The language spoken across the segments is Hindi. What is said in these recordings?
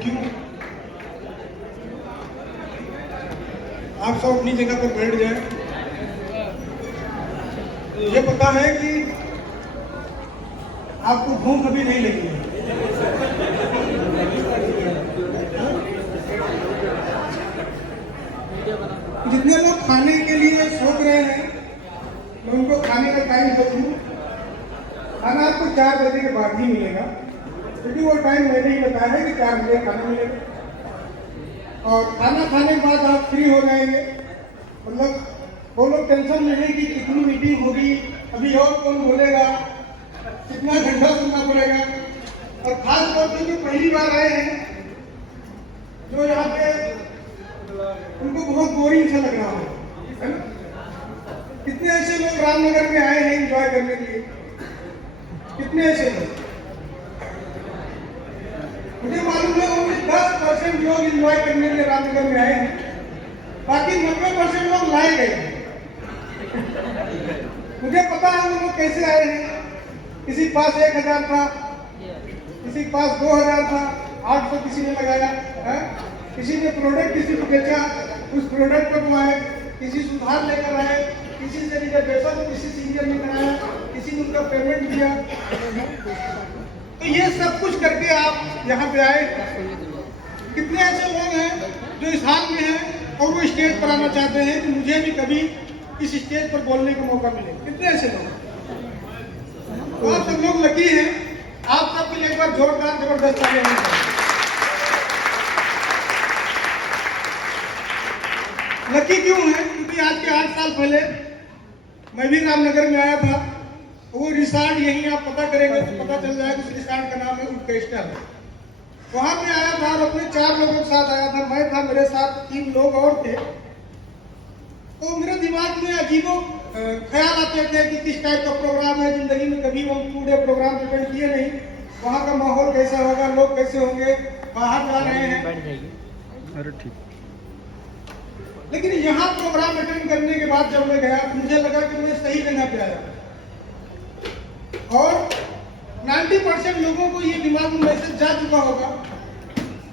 Thank you. आप सब अपनी जगह पर बैठ जाएं। मुझे पता है कि आपको भूख अभी नहीं लगी है। जितने लोग खाने के लिए सोच रहे हैं मैं उनको खाने का टाइम दे दूं। खाना आपको 4 बजे के बाद ही मिलेगा, क्योंकि वो टाइम मैंने ही बताया है कि 4 बजे खाना मिलेगा। और खाना खाने के बाद आप फ्री हो जाएंगे। मतलब वो लोग टेंशन में है कि कितनी मीटिंग होगी, अभी और कौन बोलेगा, कितना घंटा सुनना पड़ेगा। और खास तौर से जो पहली बार आए हैं, जो यहाँ पे उनको बहुत बोरिंग सा लग रहा है ना। कितने ऐसे लोग रामनगर में आए हैं एंजॉय करने के लिए? कितने ऐसे लोग? मुझे मालूम है ओनली 10% लोग एंजॉय करने के लिए रामनगर में आए हैं, बाकी 90% लोग लाए गए हैं। मुझे पता है वो लोग कैसे आए हैं। किसी के पास 1000 था, किसी के पास 2000 था, 800 किसी ने लगाया है। किसी ने प्रोडक्ट किसी को बेचा, उस प्रोडक्ट पर वो आए, किसी सुधार लेकर आए, किसी से रिजर्वेशन किसी सीनियर ने कराया, किसी ने उनका पेमेंट दिया। तो ये सब कुछ करके आप यहाँ पे आए। कितने ऐसे लोग हैं जो इस हाल में हैं और वो स्टेज पर आना चाहते हैं कि मुझे भी कभी इस स्टेज पर बोलने का मौका मिले? कितने ऐसे लोग? तो आप सब लोग लकी हैं। आप सबके लिए एक बार जोरदार जबरदस्त तालियां होनी चाहिए। लकी क्यों है? क्योंकि आज के 8 साल पहले मैं भी रामनगर में आया था। वो रिसॉर्ट यहीं आप पता करेंगे तो पता चल जाएगा, उस रिसॉर्ट का नाम है उडकेस्टर। वहां पे आया था और अपने 4 लोगों के साथ आया था। मैं था, मेरे साथ 3 लोग और थे। तो मेरे दिमाग में अजीबो ख्याल आते थे कि किस टाइप का प्रोग्राम है। जिंदगी में कभी हम पूरे प्रोग्राम अटेंड किए नहीं। वहाँ का माहौल कैसा होगा, लोग कैसे होंगे, बाहर जा रहे हैं। अरे ठीक। लेकिन यहाँ प्रोग्राम अटेंड करने के बाद जब मैं गया तो मुझे लगा कि मैं सही जगह पे आया। और 90% लोगों को ये दिमाग में मैसेज जा चुका होगा,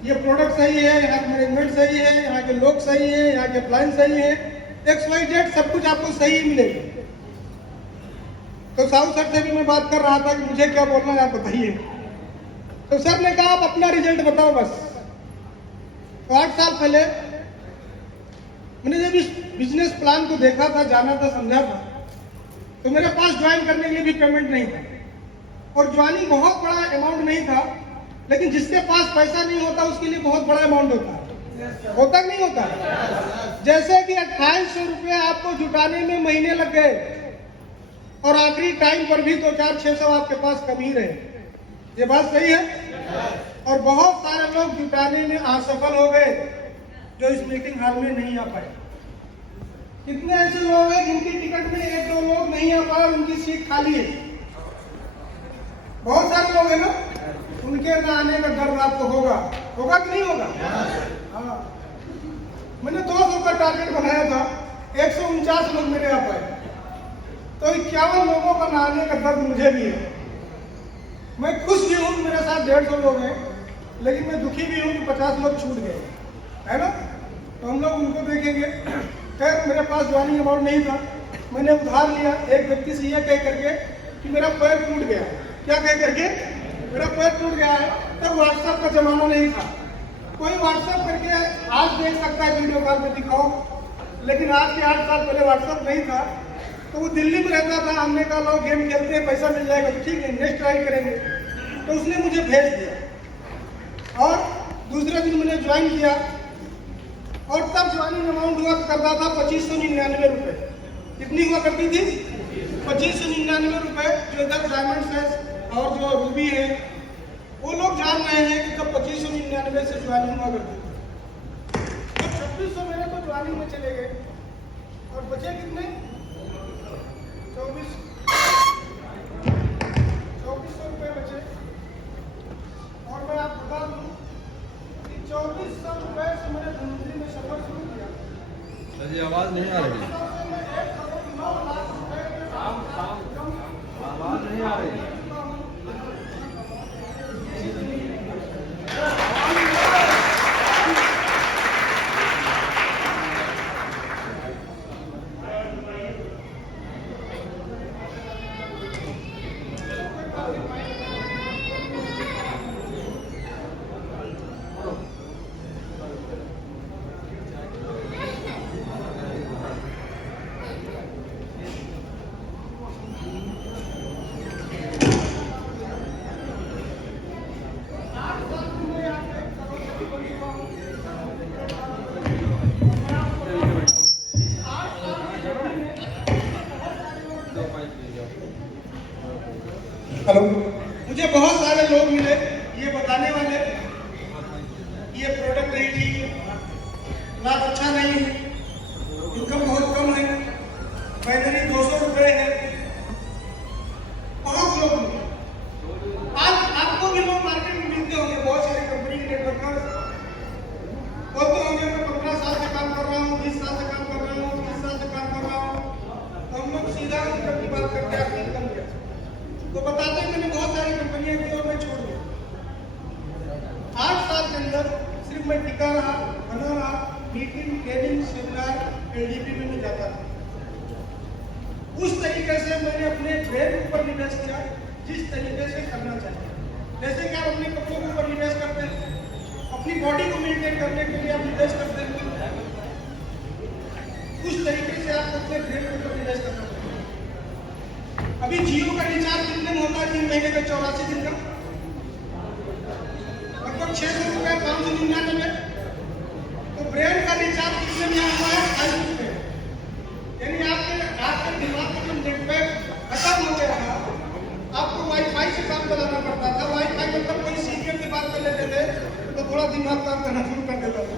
ये प्रोडक्ट सही है, यहाँ का मैनेजमेंट सही है, यहाँ के लोग सही है, यहाँ के प्लान सही है, XYZ सब कुछ आपको सही मिलेगा। तो साहू सर से भी मैं बात कर रहा था कि मुझे क्या बोलना है आप बताइए। तो सर ने कहा आप अपना रिजल्ट बताओ बस। तो 8 साल पहले मैंने जब इस बिजनेस प्लान को देखा था, जाना था, समझा था, तो मेरे पास ज्वाइन करने के लिए भी पेमेंट नहीं था। और ज्वाइनिंग बहुत बड़ा अमाउंट नहीं था, लेकिन जिसके पास पैसा नहीं होता उसके लिए बहुत बड़ा अमाउंट होता है। होता नहीं होता? जैसे कि 2800 रुपये आपको जुटाने में महीने लग गए और आखिरी टाइम पर भी 2-4-600 आपके पास कम ही रहे। ये बात सही है? और बहुत सारे लोग जुटाने में असफल हो गए जो इस मीटिंग हॉल में नहीं आ पाए। कितने ऐसे लोग हैं जिनकी टिकट में 1-2 लोग नहीं आ पाए, उनकी सीट खाली है। बहुत सारे लोग हैं ना, उनके न आने का दर्द आपको होगा कि नहीं होगा? हाँ। मैंने 200 का टारगेट बनाया था, 149 लोग मेरे आ पाए। तो 51 लोगों का न आने का दर्द मुझे भी है। मैं खुश भी हूँ, मेरे साथ 150 लोग हैं, लेकिन मैं दुखी भी हूँ कि 50 लोग छूट गए, है ना। तो हम लोग उनको देखेंगे। खैर मेरे पास ज्वाइनिंग अमाउंट नहीं था, मैंने उधार लिया एक व्यक्ति से यह कह करके कि मेरा पैर टूट गया। क्या कह करके? मेरा पैर टूट गया है। तब व्हाट्सएप का जमाना नहीं था। कोई व्हाट्सएप करके आज देख सकता है, वीडियो कॉल पे दिखाओ, लेकिन आज के 8 साल पहले व्हाट्सएप नहीं था। तो वो दिल्ली में रहता था। हमने कहा लोग गेम खेलते हैं, पैसा मिल जाएगा, तो ठीक है नेक्स्ट ट्राई करेंगे। तो उसने मुझे भेज दिया और दूसरे दिन मैंने ज्वाइन किया। और तब ज्वाइनिंग अमाउंट हुआ करता था 2599 रुपये। कितनी हुआ करती थी? 2599 रुपये। जो इधर डायमंड है और जो रूबी है वो लोग जान रहे हैं कि तब 2599 से ज्वाइनिंग हुआ करती थी। तो 2600 मेरे तो ज्वाइनिंग में चले गए और बचे कितने? 2400 रुपये बचे। और मैं आपको बता दूं कि 2400 रुपये से मैंने धंधे में सफर शुरू किया। जी आवाज नहीं आ रही। आवाज नहीं आ रही। हेलो, मुझे बहुत सारे लोग मिले ये बताने वाले ये प्रोडक्ट नहीं ठीक, लाभ अच्छा नहीं है, इनकम बहुत कम है, सैलरी 200 रुपये है। बहुत लोग मिले। आज आपको भी लोग मार्केट में मिलते होंगे, बहुत सारी कंपनी के नेटवर्कर्स बोलते होंगे मैं 15 साल से काम कर रहा हूँ, 20 साल से काम कर रहा हूँ, 30 साल से काम कर रहा हूँ। तो हम लोग सीधा इनकम की बात करते हैं, आपकी इनकम क्या है तो बताते हैं मैंने बहुत सारी कंपनियां की और मैं छोड़ दिया। 8 साल के अंदर सिर्फ मैं टिका रहा, बना रहा, मीटिंग, ट्रेनिंग, सेमिनार एलडीपी में मैं जाता था। उस तरीके से मैंने अपने ब्रेन के ऊपर निवेश किया जिस तरीके से करना चाहिए। जैसे कि आप अपने कपड़ों के ऊपर निवेश करते हैं, अपनी बॉडी को मेंटेन करने के लिए आप निवेश करते हैं, उस तरीके से आप अपने ब्रेन के ऊपर निवेश करना चाहिए। अभी जियो का रिचार्ज कितने में होता है 3 महीने का, 84 दिन का, लगभग 600 रुपये, 599। तो ब्रेन का रिचार्ज कितने में हुआ है 250 रुपये। यानी आपके दिमाग का जो नेटवर्क खत्म हो गया था, आपको वाईफाई से काम चलाना पड़ता था। वाईफाई मतलब कोई सीक्रेट की बात कर लेते थे तो थोड़ा दिमाग काम करना शुरू कर देता था।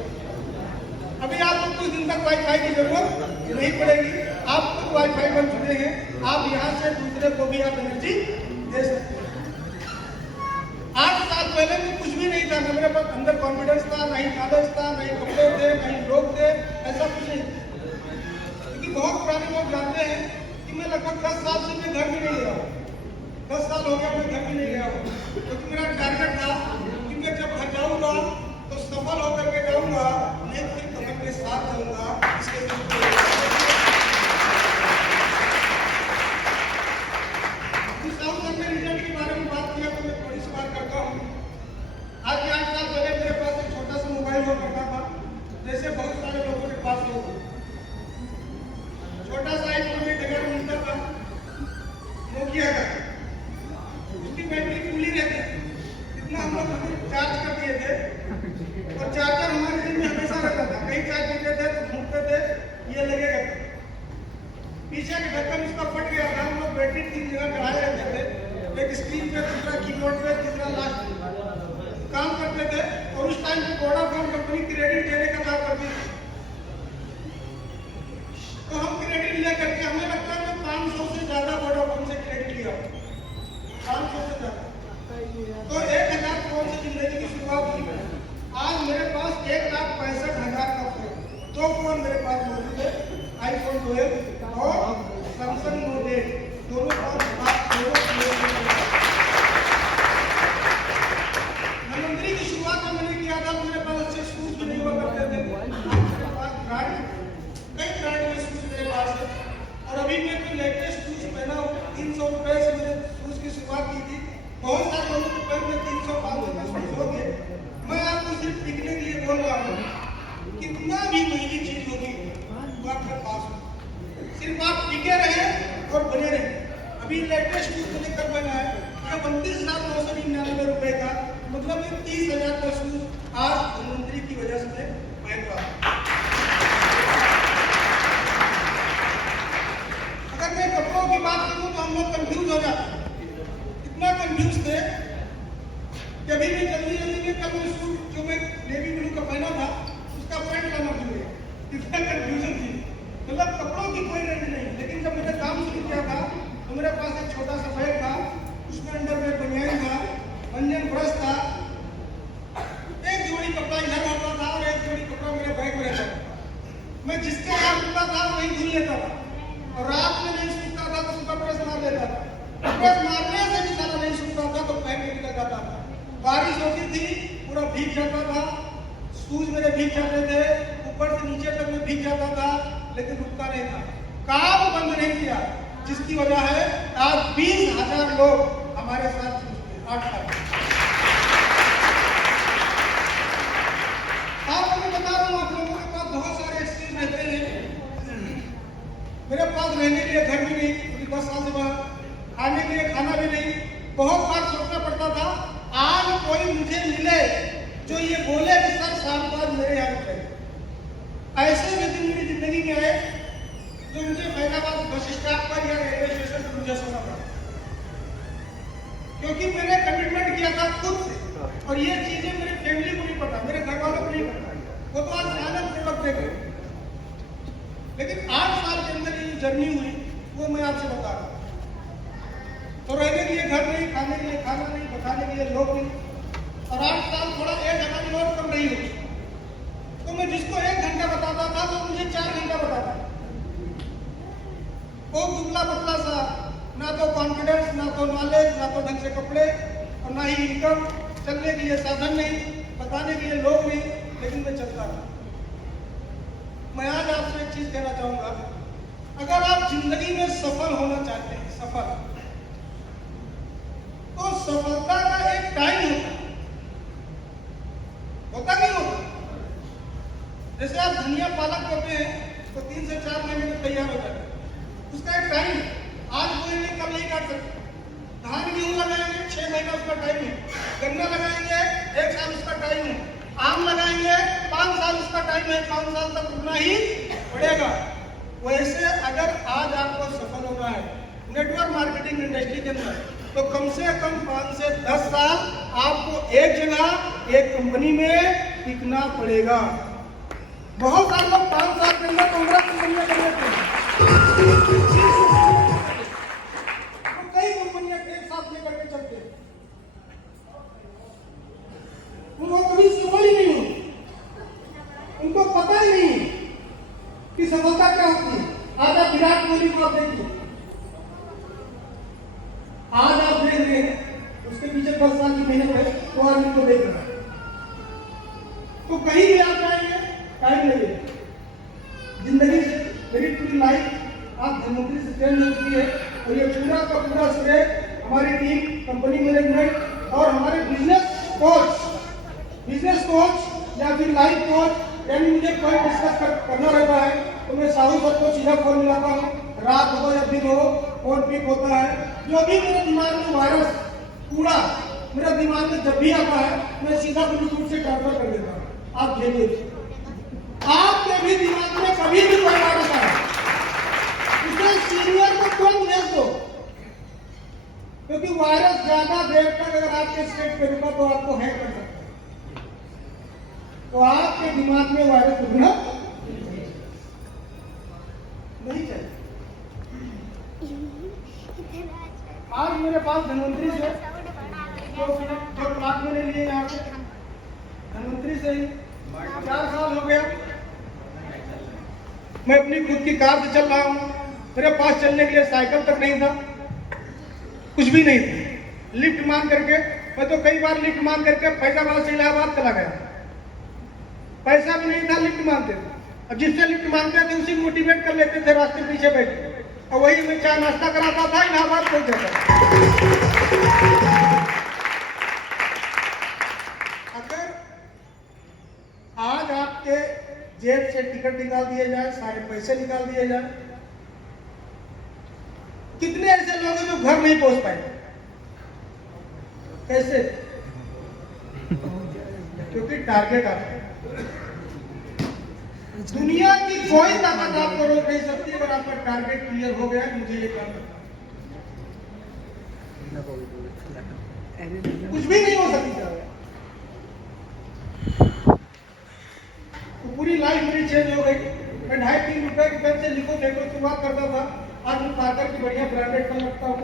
अभी आपको कुछ दिन तक वाईफाई की जरूरत नहीं पड़ेगी, आप खुद वाईफाई बन चुके हैं, आप यहाँ से दूसरे को भी आप एनर्जी दे सकते हैं। 8 साल पहले में कुछ भी नहीं था, मेरे पास अंदर कॉन्फिडेंस था, नहीं नॉलेज था, नहीं कपड़े थे, नहीं लोग थे, ऐसा कुछ नहीं। बहुत पुराने लोग जानते हैं कि मैं लगभग 10 साल से मैं घर भी नहीं गया हूँ। 10 साल हो गया मैं घर भी नहीं गया हूँ, क्योंकि मेरा टारगेट था कि मैं जब घर जाऊँगा तो सफल होकर के जाऊँगा, नहीं फिर कमर के साथ जाऊँगा। इसके रिजल्ट के बारे में बात किया तो मैं थोड़ी सी बात करता हूँ। आज 8 साल पहले मेरे पास एक छोटा सा मोबाइल हुआ करता था, जैसे बहुत सारे लोगों के पास होगा। छोटा सा एक डगर मिलता था नोकिया का, उसकी बैटरी खुली रहती थी, इतना हम लोग चार्ज कर दिए थे और चार्जर हमारे दिन में हमेशा रहता था। कहीं चार्ज देते थे तो घूमते थे, ये लगेगा। पीछे का ढक्कन उसका फट गया था, हम लोग बैटरी 3 जगह चढ़ाए रहते थे, एक स्क्रीन पे, दूसरा कीबोर्ड पे, तीसरा लास्ट काम करते थे। और उस टाइम पे वोडाफोन कंपनी क्रेडिट देने का काम करती थी, तो हम क्रेडिट लेकर के हमें लगता है मैं 500 से ज्यादा वोडाफोन से क्रेडिट लिया, 500 से ज्यादा। तो 1000 फोन से जिंदगी की शुरुआत हुई। आज मेरे पास 1,65,000 का फोन, 2 फोन मेरे पास मौजूद है, iPhone 12 और Samsung Note 8, दोनों फोन धनवंतरी की शुरुआत में मैंने किया था। मेरे पास अच्छे शूज भी नहीं हुआ करते थे, मेरे पास ब्रांड, कई ब्रांड में शूज मेरे पास है। और अभी मैं तो लेटेस्ट शूज पहना हूँ, 300 रुपये से मैंने शूज की शुरुआत की थी। बहुत सारे लोगों के पैर में 300-500 का शूज हो गए। मैं आपको सिर्फ टिकने के लिए बोल रहा हूँ, कितना भी महंगी चीज होगी वो आपके पास हो, सिर्फ आप टिके रहे और बने रहे। अभी लेटेस्ट शूज मैंने कब बना है, यह 32,999 रुपए का, मतलब 30,000 का शूज आज धनवंतरी की वजह से पहन रहा हूँ। अगर मैं कपड़ों की बात करूं तो हम लोग कंफ्यूज हो जाते हैं, इतना कंफ्यूज थे कि अभी भी जल्दी में कल मैं सूट जो मैं नेवी ब्लू का पहना था उसका पैंट लाना भूल गया, इतना कंफ्यूजन थी। मतलब कपड़ों की कोई रेंज नहीं। लेकिन जब मैंने काम शुरू किया था तो मेरे पास एक छोटा सा बैग था, उसमें अंदर में बनियान था, मंजन ब्रश था, एक जोड़ी कपड़ा इधर होता था और एक जोड़ी कपड़ा मेरे बैग में रहता था। मैं जिसके हाथ उठता था वही धुल लेता था, और रात में नहीं सूखता था तो सुबह प्रेस मार लेता था। प्रेस मारने से भी सारा नहीं सूखता था तो पैर में लग जाता था। बारिश होती थी पूरा भीग जाता था, शूज मेरे भीग जाते थे, ऊपर से नीचे तक में भीग जाता था, लेकिन रुकता नहीं था, काम बंद नहीं किया, जिसकी वजह है आज 20,000 लोग हमारे साथ 8 साल। मैं बता रहा हूँ, आप लोगों के पास बहुत सारे एक्सचेंज रहते हैं। मेरे पास रहने के लिए घर भी नहीं, 10 साल से बाहर, खाने के लिए खाना भी नहीं। बहुत बार सोचना पड़ता था आज कोई मुझे मिले जो ये बोले कि सर शाम बाद मेरे यहाँ रुके। ऐसे भी दिन मेरी जिंदगी में आए जो मुझे फैजाबाद बस स्टॉप पर या रेलवे स्टेशन पर मुझे सोना पड़ा। क्योंकि मैंने कमिटमेंट किया था खुद से, और ये चीजें मेरे फैमिली को नहीं पता, मेरे घर वालों को नहीं पता, वो तो आज अचानक से वक्त देखे। लेकिन 8 साल के अंदर ये जर्नी हुई वो मैं आपसे बता रहा हूँ। तो रहने के लिए घर नहीं, खाने के लिए खाना नहीं, बताने के लिए लोग नहीं, और 8 साल थोड़ा एक हमारी और कम रही हुई। तो मैं जिसको 1 घंटा बताता था वो मुझे 4 घंटा बताता। वो दुबला पतला सा, ना तो कॉन्फिडेंस, ना तो नॉलेज, ना तो ढंग से कपड़े, और ना ही इनकम, चलने के लिए साधन नहीं, बताने के लिए लोग नहीं, लेकिन मैं चलता था। मैं आज आपसे एक चीज कहना चाहूंगा, अगर आप जिंदगी में सफल होना चाहते हैं, सफल, तो सफलता का एक टाइम होता नहीं होता। जैसे आप धनिया पालक करते हैं तो 3 से 4 महीने में तैयार हो जाता है, उसका एक टाइम है। आज बोएंगे कल नहीं काट सकते। धान गेहूं लगाएंगे 6 महीना उसका टाइम है, गन्ना लगाएंगे 1 साल उसका टाइम है, आम लगाएंगे 5 साल उसका टाइम है, 5 साल तक उतना ही पड़ेगा। वैसे अगर आज आपको सफल होना है नेटवर्क मार्केटिंग इंडस्ट्री के अंदर, तो कम से कम 5 से 10 साल आपको एक जगह, एक कंपनी में टिकना पड़ेगा। बहुत सारे लोग 5 साल के अंदर 15 कंपनियां कर लेते हैं, तो कई कंपनियां एक साथ लेकर के चलते हैं, वो कभी सफल ही नहीं होती, उनको पता ही नहीं कि सफलता क्या होती है। आज आप विराट कोहली को आप देखिए, आज आप देख रहे हैं उसके पीछे 10 साल की मेहनत है, तो आदमी को देख रहा है। तो कहीं भी आप जाएंगे टाइम लगेगा। जिंदगी से मेरी पूरी लाइफ आप धनवंतरी से चेंज हो चुकी है, और ये पूरा का पूरा श्रेय हमारी टीम, कंपनी मैनेजमेंट और हमारे बिजनेस कोच या फिर लाइफ कोच, यानी मुझे कोई डिस्कस करना रहता है तो मैं साहू सर को सीधा फोन मिलाता हूँ, रात हो या दिन हो फोन पिक होता है। जो भी मेरे दिमाग में वायरस कूड़ा मेरे दिमाग में जब भी आता है, मैं सीधा ब्लूटूथ से ट्रांसफर कर देता हूँ। आप भेजिए, आपके भी दिमाग में कभी भी कोई वायरस आए, उसे सीनियर को तुरंत भेज दो, क्योंकि वायरस ज्यादा देर तक अगर आपके स्टेट पे रुका तो आपको हैक कर सकता है। तो आपके दिमाग में वायरस रुकना नहीं चाहिए। आज मेरे पास धनवंतरी से जो प्लाट मैंने लिए यहाँ पे, धनवंतरी से ही 4 साल हो गया। मैं अपनी खुद की कार से चल रहा हूँ, मेरे पास चलने के लिए साइकिल तक नहीं था, कुछ भी नहीं था। लिफ्ट मांग करके, मैं तो कई बार लिफ्ट मांग करके फैजाबाद से इलाहाबाद चला गया, पैसा भी नहीं था, लिफ्ट मांगते थे, और जिससे लिफ्ट मांगते थे उसी मोटिवेट कर लेते थे रास्ते पीछे बैठे, और वही मैं चाय नाश्ता कराता था, इलाहाबाद पहुंच जाता। अगर आज आपके जेब से टिकट निकाल दिए जाए, सारे पैसे निकाल दिए जाए, कितने ऐसे लोग हैं जो घर नहीं पहुंच पाए? कैसे? क्योंकि टारगेट आपका, दुनिया की कोई ताकत आपको रोक नहीं सकती अगर आपका टारगेट क्लियर हो गया, मुझे ये काम करना, कुछ भी नहीं हो सकता। तो पूरी लाइफ मेरी चेंज हो गई। मैं 2.5-3 रुपए की पेन से लिखो देखो शुरुआत करता था, आज मैं पाकर की बढ़िया ब्रांडेड पेन रखता हूँ।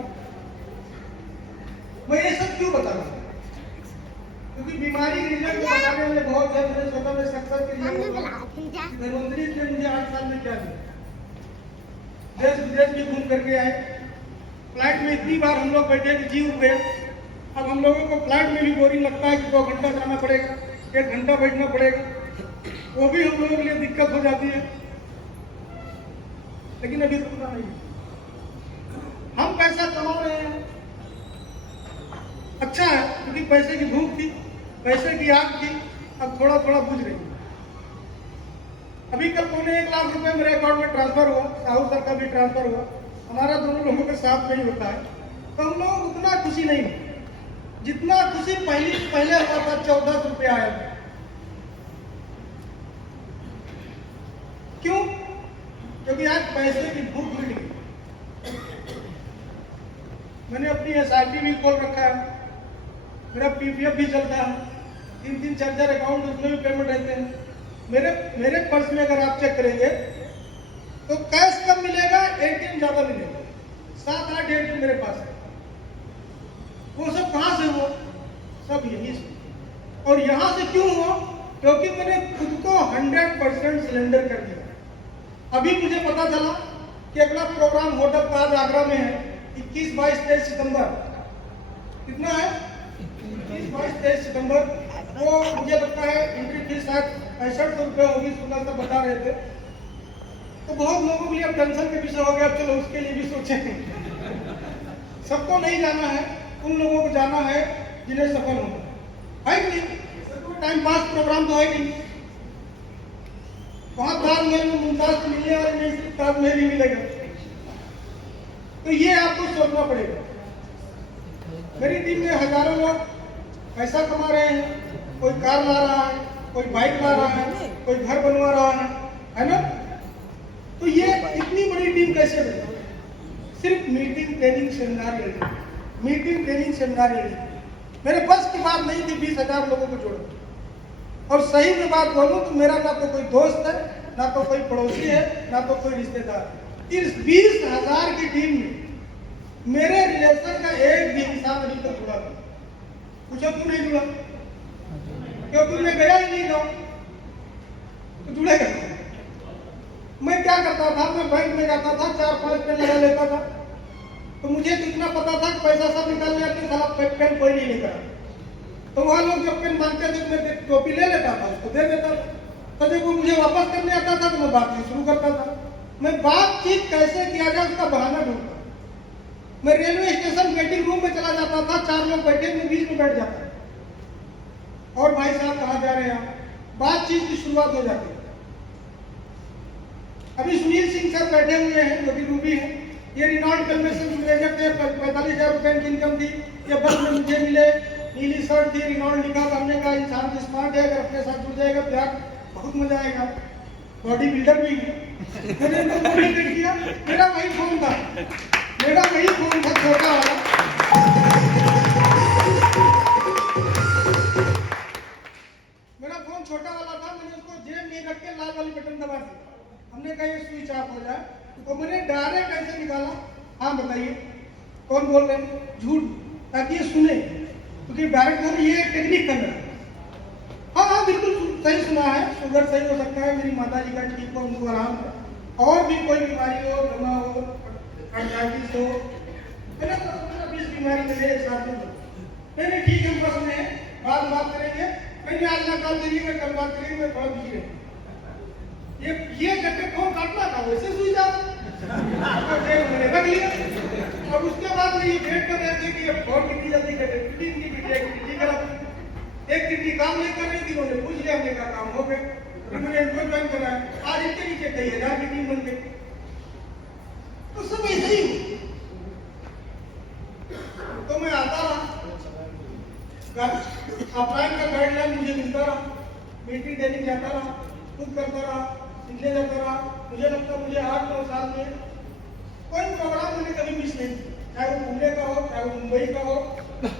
मैं ये सब क्यों बता रहा हूँ? क्योंकि बीमारी के रिजल्ट को बताने में बहुत जल्द मैं सोचा मैं सक्सेस के लिए धनवंतरी ने मुझे 8 साल में क्या दिया। देश विदेश भी घूम करके आए, फ्लाइट में इतनी बार हम लोग बैठे कि जी उठ गए। अब हम लोगों को फ्लाइट में भी बोरिंग लगता है कि 2 घंटा जाना पड़ेगा, 1 घंटा बैठना पड़ेगा, वो भी हम लोगों के लिए दिक्कत हो जाती है। लेकिन अभी रुकना नहीं, हम पैसा कमा रहे हैं, अच्छा है, क्योंकि पैसे की भूख थी, पैसे की आग थी, अब थोड़ा थोड़ा बुझ रही है। अभी कल 1.25 लाख रुपए मेरे अकाउंट में ट्रांसफर हुआ, साहू सर का भी ट्रांसफर हुआ, हमारा दोनों लोगों के साथ नहीं होता है, तो हम लोग उतना खुशी नहीं है जितना खुशी पहले हुआ था। 14 रुपये आया था। क्यों? क्योंकि आज पैसे की भूख मिट गई। मैंने अपनी SIP भी खोल रखा है, मेरा पीपीएफ भी चलता है, 3-3 4-4 अकाउंट, उसमें भी पेमेंट रहते हैं। मेरे पर्स में अगर आप चेक करेंगे तो कैश कम मिलेगा, एटीएम ज्यादा मिलेगा। 7-8 एटीएम मेरे पास है। वो सब कहां से हुआ? सब यही से। और यहां से क्यों हुआ? क्योंकि मैंने खुद को 100% सिलेंडर कर दिया। अभी मुझे पता चला कि अगला प्रोग्राम होटल ताज आगरा में है 21, 22, 23 सितंबर। कितना है? 21, 22, 23 सितंबर। वो मुझे लगता है एंट्री फीस शायद 6500 रुपये होगी, सुना सब बता रहे थे। तो बहुत लोगों के लिए अब टेंशन के विषय हो गया, चलो उसके लिए भी सोचें। सबको नहीं जाना है, उन लोगों को जाना है जिन्हें सफल होना है कि नहीं? टाइम पास प्रोग्राम तो है नहीं। वहां ताजमहल में मुमताज मिलने वाले नहीं, सिर्फ ताजमहल ही मिलेगा। तो ये आपको सोचना पड़ेगा। मेरी टीम में हजारों लोग पैसा कमा रहे हैं, कोई कार ला रहा है, कोई बाइक ला रहा है, कोई घर बनवा रहा है ना? तो ये इतनी बड़ी टीम कैसे बनी? सिर्फ मीटिंग ट्रेनिंग सेमिनार ले ली, मीटिंग ट्रेनिंग सेमिनार ले ली। मेरे बस की बात नहीं थी 20,000 लोगों को जोड़ना। और सही में बात बोलूं तो मेरा ना तो कोई दोस्त है, ना तो कोई पड़ोसी है, ना तो कोई रिश्तेदार। इस 20,000 की टीम में मेरे रिलेशन का एक भी इंसान अभी तक जुड़ा नहीं। पूछो क्यों नहीं जुड़ा? क्योंकि मैं गया ही नहीं गाँव, तो जुड़ेगा। मैं क्या करता था? मैं बैंक में जाता था, 4-5 पेन लगा लेता था। तो मुझे तो इतना पता था कि पैसा सब निकाल लेते, साला पेन कोई नहीं लेकर। तो वहां लोग जब पेन मांगते थे, मैं कॉपी ले लेता था, उसको दे देता था। तो जब वो मुझे वापस करने आता था तो मैं बातचीत शुरू करता था। मैं बातचीत कैसे किया जाए उसका बहाना ढूंढता। मैं रेलवे स्टेशन वेटिंग रूम में चला जाता था, 4 लोग बैठे, मैं बीच में बैठ जाता। और भाई साहब कहाँ जा रहे हैं? बातचीत की शुरुआत हो जाती है। अभी सुनील सिंह सर बैठे हुए हैं, जो कि रूबी है। ये रिनॉल्ड कन्वेंशन मैनेजर थे, 45,000 रुपए की इनकम थी। ये बस में मुझे मिले, नीली शर्ट थी, रिनॉल्ड लिखा। हमने कहा इंसान स्मार्ट है, अगर अपने साथ जुड़ जाएगा तो यार बहुत मजा आएगा। बॉडी बिल्डर भी है। मैंने इनको मोटिवेट किया। मेरा वही फोन था छोटा वाला। मेरा फोन छोटा वाला था, मैंने उसको जेब में रख के लाल वाली बटन दबा दी। हमने कहा ये स्विच ऑफ हो जाए, तो मैंने डायरेक्ट ऐसे निकाला, हाँ बताइए कौन बोल रहे हैं, झूठ, ताकि ये सुने, क्योंकि डायरेक्ट बोल ये टेक्निक करना है। हाँ बिल्कुल सही सुना है, शुगर सही हो सकता है, मेरी माता जी का ठीक हो, उनको आराम है। और भी कोई बीमारी हो, दमा हो, आर्थराइटिस हो, मैंने तो 20 बीमारी मेरे एक साथ में। नहीं ठीक है, बस में बाद में बात करेंगे। मैंने आज ना कॉल करिए, मैं कल बात करेंगे, मैं थोड़ा बिजी रहूँ। ये करके फोन काटना था, वैसे सुई जाओ। मैंने रख लिया। अब उसके बाद में ये वेट कर रहे थे कि ये फोन कितनी जल्दी कटे, कितनी खराब। एक कितनी काम नहीं कर रही थी, उन्होंने पूछ लिया, हमने कहा काम हो गए। मैंने इनको ज्वाइन कराया। आज इनके नीचे कई 1000 की टीम बन गई। तो सब ऐसे ही। तो मैं आता रहा, अपलाइन का गाइडलाइन मुझे मिलता रहा, मीटिंग ट्रेनिंग जाता रहा, खुद करता रहा, सीखने जाता रहा। मुझे लगता मुझे 8-9 साल में कोई प्रोग्राम मैंने कभी मिस नहीं किया, चाहे वो पुणे का हो, चाहे वो मुंबई का हो,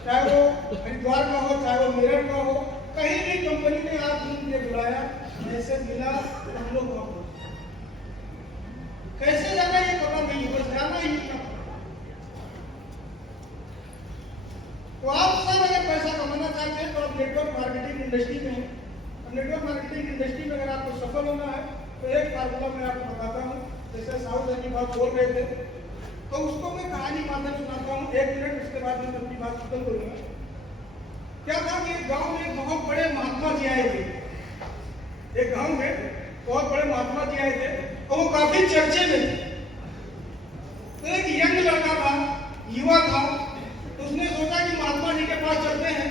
चाहे वो हरिद्वार का हो, चाहे वो मेरठ का हो। कहीं भी कंपनी ने आज मुझे बुलाया, मैसेज मिला, हम लोग वहां पहुंचे। कैसे जाना ये पता नहीं, बस जाना ही था। तो आप सब अगर पैसा कमाना चाहते हैं तो आप नेटवर्क मार्केटिंग इंडस्ट्री में हैं। नेटवर्क मार्केटिंग इंडस्ट्री में अगर आपको सफल होना है तो एक फार्मूला मैं आपको बताता हूँ। जैसे साउथ की बात बोल रहे थे, तो उसको मैं कहानी माध्यम सुनाता हूँ 1 मिनट, उसके बाद मैं अपनी बात खत्म करूंगा। क्या था कि एक गांव में बहुत बड़े महात्मा जी आए थे। एक गांव में बहुत बड़े महात्मा जी आए थे और वो काफी चर्चे में थे। तो एक यंग लड़का था, युवा था, तो उसने सोचा कि महात्मा जी के पास चलते हैं,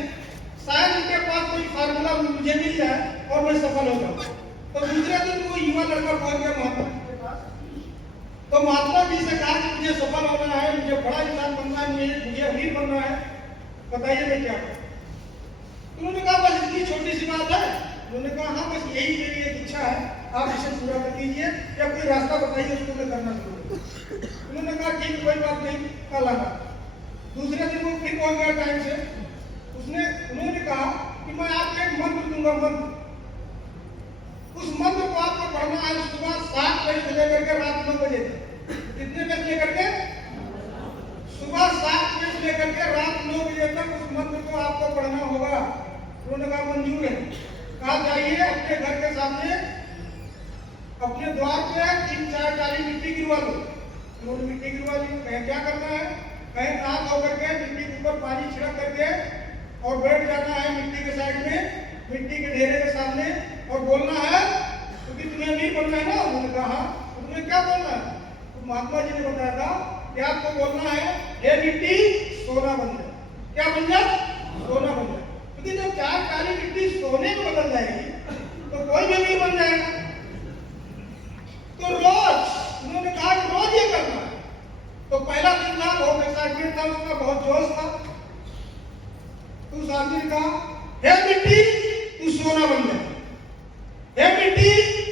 शायद उनके पास कोई फार्मूला मुझे मिल जाए और मैं सफल हो जाऊं। तो दूसरे दिन वो युवा लड़का पहुंच गया महात्मा जी के पास। तो महात्मा जी से कहा कि मुझे सफल होना है, मुझे बड़ा इंसान बनना है, मुझे अमीर बनना है, बताइए मैं क्या करूं। उन्होंने कहा बस इतनी छोटी सी बात है। उन्होंने कहा हाँ बस यही मेरी एक इच्छा है, आप इसे पूरा कर दीजिए, या कोई रास्ता बताइए उसको मैं करना शुरू करूं। उन्होंने कहा ठीक कोई बात नहीं, कल आना। दूसरे दिन वो फिर पहुंच गया टाइम से। उन्होंने कहा कि मैं आपको एक मंत्र दूंगा, मंत्र। उस मंत्र को आपको पढ़ना है सुबह 7 बजे से लेकर के रात 9 बजे तक। कितने बजे से लेकर के? सुबह 7 बजे से लेकर के रात 9 बजे तक उस मंत्र को आपको पढ़ना होगा। उन्होंने कहा मंजूर है। कहा जाइए अपने घर के सामने, अपने द्वार पे 3-4 टाली मिट्टी गिरवा लो। उन्होंने मिट्टी गिरवा ली। कहें क्या करना है? कहें हाथ धोकर के मिट्टी के ऊपर पानी छिड़क करके और बैठ जाना है मिट्टी के साइड में, मिट्टी के ढेरे के सामने, और बोलना है क्योंकि तुम्हें अमीर बनना है ना। उन्होंने कहा तुम्हें क्या बोलना है? तो महात्मा जी ने बताया था कि आपको बोलना है हे मिट्टी सोना बन जाए। क्या बन जाए? सोना बन जाए। क्योंकि जब 4 काली मिट्टी सोने में बदल जाएगी तो कोई भी अमीर बन जाएगा। तो रोज उन्होंने कहा कि रोज ये करना है। तो पहला दिन था, बहुत एक्साइटमेंट था, उसका बहुत जोश था। तो उस आदमी ने कहा हे मिट्टी तू सोना बन जा, हे मिट्टी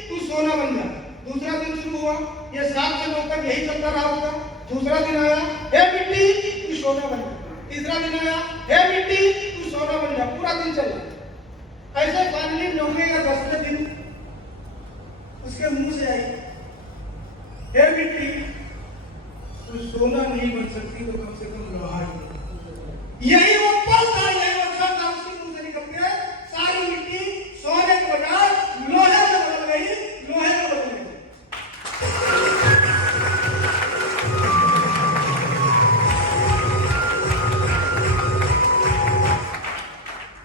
तू सोना बन जा। दूसरा दिन शुरू हुआ, ये 7 से 9 तक यही चलता रहा उसका। दूसरा दिन आया हे मिट्टी तू सोना बन जा। तीसरा दिन आया हे मिट्टी तू सोना बन जा। पूरा दिन चला। ऐसे फाइनली 9वें या 10वें दिन उसके मुंह से आई हे मिट्टी तू सोना नहीं बन सकती तो कम से कम लोहा ही। यही वो पल था, यही वो क्षण था। उसके मुंह से निकल के सारी मिट्टी सोने के बजाय लोहे में बदल गई, लोहे में बदल गई।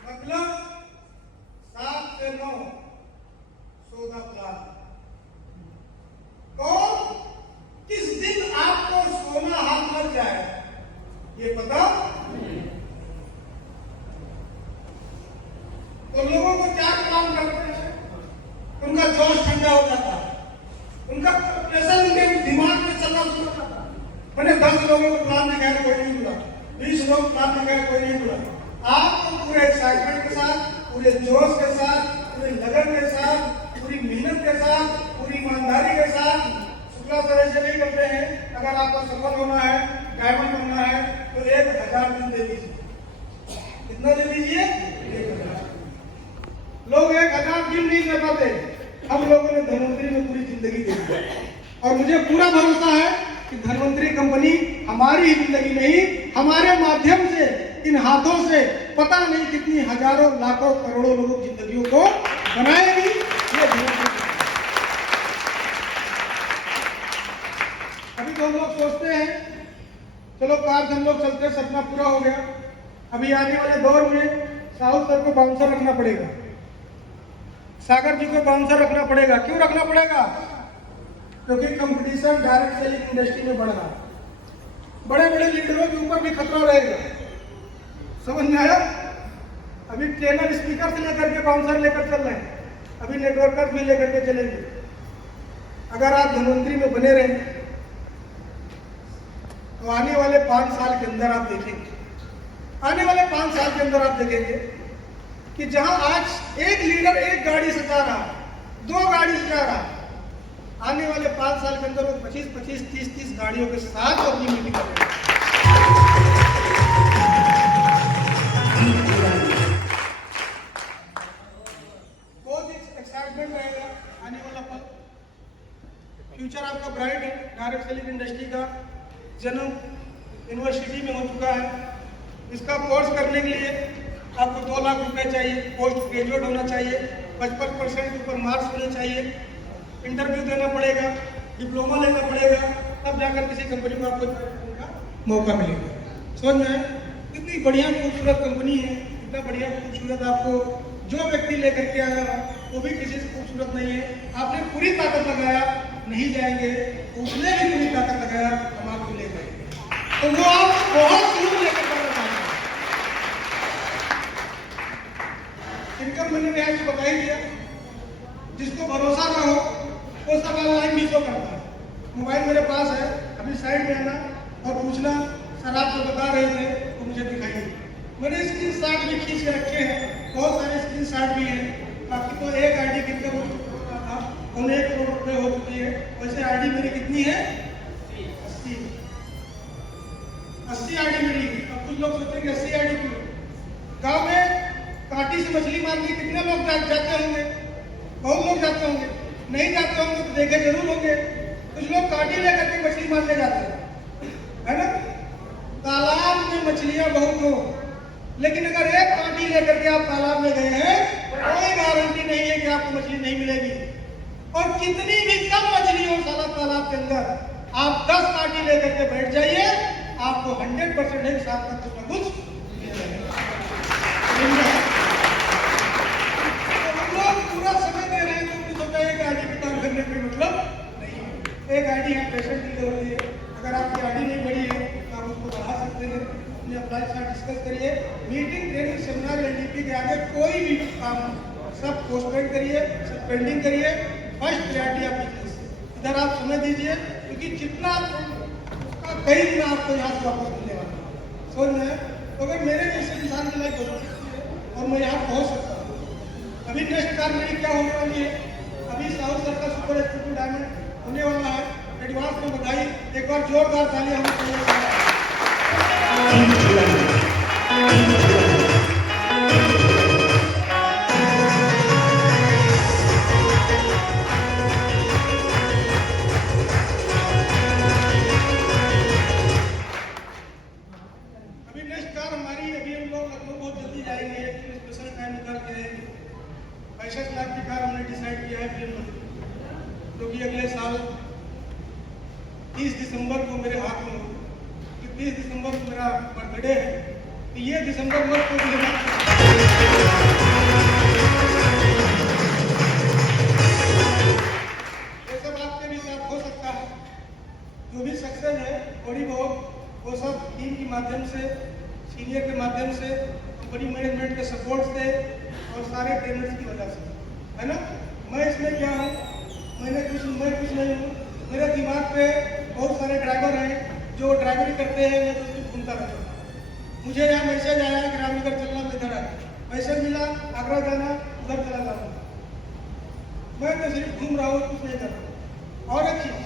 मतलब 7 से 9 सौदा प्लान। कौन किस दिन आपको सोना हाथ लग जाए ये पता। तो लोगों को क्या प्लान करते हैं, उनका जोश ठंडा हो जाता है, उनका प्रेशर उनके दिमाग में चलना शुरू हो जाता है। मैंने 10 लोगों को प्लान दिखाया कोई नहीं बुला, 20 लोग प्लान दिखाया कोई नहीं बुला। आपको पूरे एक्साइटमेंट के साथ, पूरे जोश के साथ, पूरी लगन के साथ, पूरी मेहनत के साथ, पूरी ईमानदारी के साथ शुक्ला सर ऐसे नहीं करते हैं। अगर आपको सफल होना है, डायमंड बनना है तो 1000 दिन दे दीजिए। कितना दे दीजिए? 1000। लोग 1000 दिन नहीं दे पाते। हम लोगों ने धनवंतरी में पूरी जिंदगी दे दी और मुझे पूरा भरोसा है कि धनवंतरी कंपनी हमारी जिंदगी नहीं, हमारे माध्यम से, इन हाथों से पता नहीं कितनी हजारों लाखों करोड़ों लोगों की जिंदगियों को बनाएगी। अभी तो हम लोग सोचते हैं चलो कार से हम लोग चलते, सपना पूरा हो गया। अभी आने वाले दौर में साहू सर को बाउंसर रखना पड़ेगा, सागर जी को बाउंसर रखना पड़ेगा। क्यों रखना पड़ेगा? क्योंकि कंपटीशन डायरेक्ट सेलिंग इंडस्ट्री में बढ़ रहा है। बड़े बड़े लीडरों के ऊपर भी खतरा रहेगा। समझ में आया? अभी ट्रेनर स्पीकर से लेकर के बाउंसर लेकर चल रहे हैं, अभी नेटवर्कर भी लेकर के चलेंगे। अगर आप धनवंतरी में बने रहें तो आने वाले 5 साल के अंदर आप देखेंगे, आने वाले 5 साल के अंदर आप देखेंगे कि जहां आज एक लीडर एक गाड़ी से जा रहा, 2 गाड़ी से जा रहा, आने वाले 5 साल के अंदर वो 25-25, 30-30 गाड़ियों के साथ अपनी मीटिंग करेगा। बहुत एक्साइटमेंट रहेगा आने वाला पल। फ्यूचर आपका ब्राइट है। डायरेक्ट सेलिंग इंडस्ट्री का जन्म यूनिवर्सिटी में हो चुका है। इसका कोर्स करने के लिए आपको 2 लाख रुपए चाहिए, पोस्ट ग्रेजुएट होना चाहिए, 55% के ऊपर मार्क्स होने चाहिए, इंटरव्यू देना पड़ेगा, डिप्लोमा लेना पड़ेगा, तब जाकर किसी कंपनी में आपको मौका मिलेगा। समझ में आए? कितनी बढ़िया खूबसूरत कंपनी है, इतना बढ़िया खूबसूरत आपको जो व्यक्ति लेकर के आया वो भी किसी से खूबसूरत नहीं है। आपने पूरी ताकत लगाया, नहीं जाएंगे, उसने भी पूरी ताकत लगाया, हम आपको ले जाएंगे। तो वो आप बहुत दूर लेकर जाना चाहते हैं। इनकम मैंने भी आपको बता ही दिया। जिसको भरोसा ना हो वो सब ऑनलाइन भी तो करता है। मोबाइल मेरे पास है, अभी साइड में आना और पूछना सर आप जो बता रहे थे तो मुझे दिखाइए। मैंने स्क्रीन शॉट भी खींच के रखे हैं, बहुत सारे स्क्रीन शॉट भी हैं। बाकी तो एक आईडी कितना हो चुका था, 1 करोड़ रुपए हो चुकी है। वैसे आईडी मेरी कितनी है? 80 आईडी मेरी। अब कुछ लोग सोचेंगे 80 आईडी क्यों? गाँव से मछली मारने कितने लोग जाते होंगे? बहुत लोग जाते होंगे। नहीं जाते होंगे तो देखे जरूर होंगे। कुछ लोग कांटी लेकर के मछली मारने जाते हैं, है ना? तालाब में मछलियां बहुत हो, लेकिन अगर एक कांटी लेकर के आप तालाब में गए हैं, कोई गारंटी नहीं है कि आपको मछली नहीं मिलेगी। और कितनी भी कम मछली हो साला तालाब के अंदर, आप 10 कांटी लेकर के बैठ जाइए, आपको 100% एक साथ तक कुछ न कुछ हम लोग पूरा समय दे रहे हैं तो मुझे सोचा एक आईडी पे काम करने का मतलब नहीं है। एक आईडी हम पेशेंट की हो रही है, अगर आपकी आईडी नहीं बढ़ी है तो आप उसको बढ़ा सकते हैं। अपने अप्लाई के साथ डिस्कस करिए। मीटिंग, ट्रेनिंग, सेमिनार, एलडीपी के आगे कोई भी काम सब पोस्टपोन करिए, सब पेंडिंग करिए। फर्स्ट प्रायोरिटी आप बिजनेस, इधर आप समय दीजिए, क्योंकि जितना उसका कई दिन आपको यहाँ से वापस मिलने वाला है। समझ में? तो अगर मेरे जैसे इंसान की लाइफ बदल सकती है और मैं यहाँ पहुँच सकता हूँ। अभी नेक्स्ट कार मेरी क्या होने वाली है? अभी साउथ सर का सुपर एक्सक्लूसिव डायमंड होने वाला है। एडवांस में बधाई, एक बार जोरदार ताली हम अभी नेक्स्ट कार हमारी, अभी हम लोग लखनऊ बहुत जल्दी जाएंगे, स्पेशल टाइम निकाल के 65 लाख की कार हमने डिसाइड किया है फिल्म में, जो कि अगले साल 30 दिसंबर को मेरे हाथ में होगी। 30 दिसंबर को मेरा बर्थडे है, तो ये दिसंबर मंथ को भी ये सब आपके भी साथ हो सकता है। जो भी सक्सेस है थोड़ी बहुत वो सब टीम के माध्यम से, सीनियर के माध्यम से, कंपनी मैनेजमेंट के सपोर्ट से और सारे ट्रेनर्स की वजह से, है ना? मैं इसमें क्या हूँ? मैं कुछ नहीं हूँ। मेरे दिमाग पे बहुत सारे ड्राइवर हैं जो ड्राइवरी करते हैं, मैं तो उसको घूमता रहता हूँ। मुझे यहाँ मैसेज आया कि रामनगर चलना, मैं इधर आया। मैसेज मिला आगरा जाना, उधर चला जाऊँगा। मैं तो सिर्फ घूम रहा हूँ, कुछ नहीं कर रहा। और एक चीज,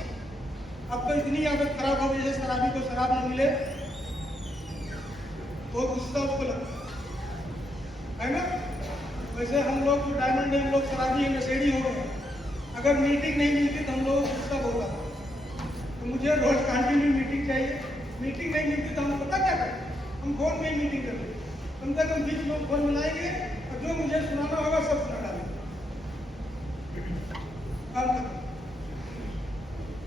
अब तो इतनी आदत खराब हो गई है, शराबी को शराब न मिले तो गुस्सा उसको लगता है ना? वैसे हम लोग तो डायमंड, हम लोग शराबी नशेड़ी हो गए। अगर मीटिंग नहीं मिलती तो हम लोग को गुस्सा होगा। तो मुझे रोज कंटिन्यू मीटिंग चाहिए। मीटिंग नहीं मिलती तो हम पता क्या करें? हम फोन में ही मीटिंग कर लेंगे। कम से कम 20 लोग फोन मिलाएंगे और जो मुझे सुनाना होगा सब सुना डालेंगे।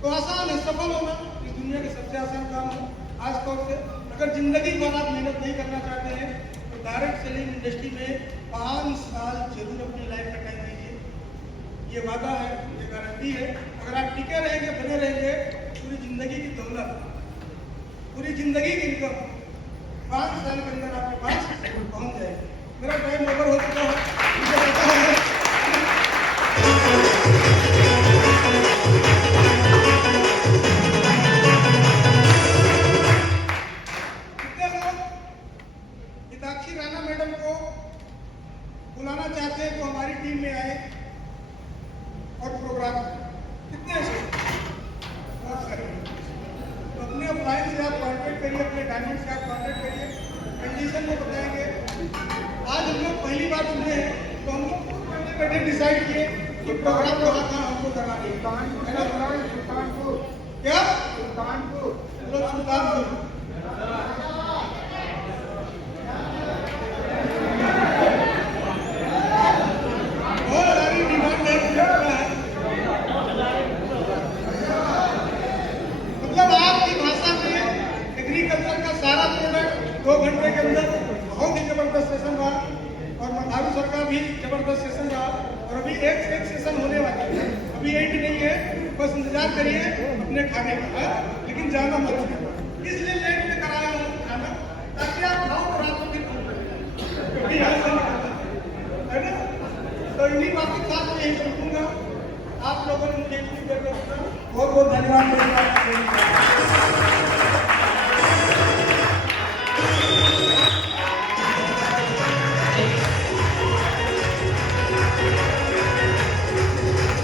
तो आसान है सफल होना, इस दुनिया के सबसे आसान काम है। खासतौर से अगर जिंदगी भर आप मेहनत नहीं करना चाहते हैं तो डायरेक्ट सेलिंग इंडस्ट्री में 5 साल जरूर अपनी लाइफ का टाइम दीजिए। ये वादा है, ये गारंटी है। अगर आप टिके रहेंगे, बने रहेंगे, पूरी जिंदगी की दौलत, पूरी जिंदगी की इनकम 5 साल के अंदर आपके पास पहुंच जाएगी। मेरा टाइम ओवर हो चुका है, मुझे पता है। राणा मैडम को बुलाना चाहते हैं तो हमारी टीम में आए और प्रोग्राम कितने से बहुत सारे। तो अपने अप्लायंस से आप कॉन्टेक्ट करिए, अपने डायमंड से आप कॉन्टेक्ट करिए, कंडीशन में बताएंगे। आज हम लोग पहली बार सुने हैं तो हम लोग बैठे डिसाइड किए कि प्रोग्राम को हमको करना है। सुल्तानपुर क्या? सुल्तानपुर मतलब आपकी भाषा में एग्रीकल्चर का सारा प्रोडक्ट 2 घंटे के अंदर बहुत ही जबरदस्त सेशन रहा और मधारू सर का भी जबरदस्त सेशन रहा। और अभी एक सेशन होने वाला है, अभी एंड नहीं है, बस इंतजार करिए अपने खाने का, लेकिन जाना मत। इसलिए लेट में कराया हूँ खाना, ताकि आप खाओ और आपको फिर है ना? तो इन्हीं बातों के साथ मैं यही रुकूंगा। आप लोगों ने मुझे इतनी देर में बहुत बहुत धन्यवाद।